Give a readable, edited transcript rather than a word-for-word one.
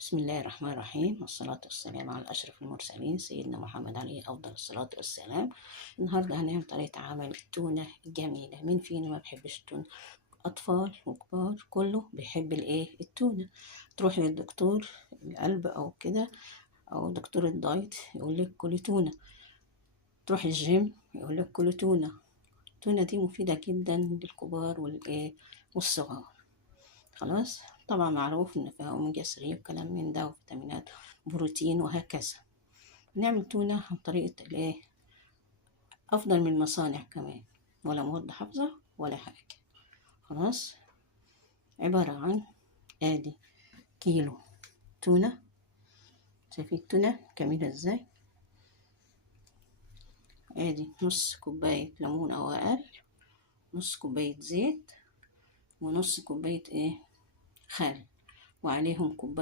بسم الله الرحمن الرحيم، والصلاة والسلام على أشرف المرسلين سيدنا محمد عليه أفضل الصلاة والسلام. النهاردة هنعمل طريقة عمل التونة الجميلة. مين فينا ما بيحبش التونة؟ أطفال وكبار كله بيحب التونة. تروح للدكتور القلب أو كده، أو دكتور الدايت، يقول لك كلي تونة. تروح الجيم يقول لك كلي تونة. التونة دي مفيدة جدا للكبار والصغار. خلاص، طبعا معروف ان فيها اوميجا 3 وكلام من ده، وفيتامينات بروتين وهكذا. نعمل تونة عن طريقة افضل من المصانع كمان، ولا مواد حافظة ولا حاجة. خلاص، عبارة عن ادي كيلو تونة. شايفين التونة جميلة ازاي؟ ادي نص كوباية ليمون او اقل، نص كوباية زيت، ونص كوباية خل، وعليهم كوباية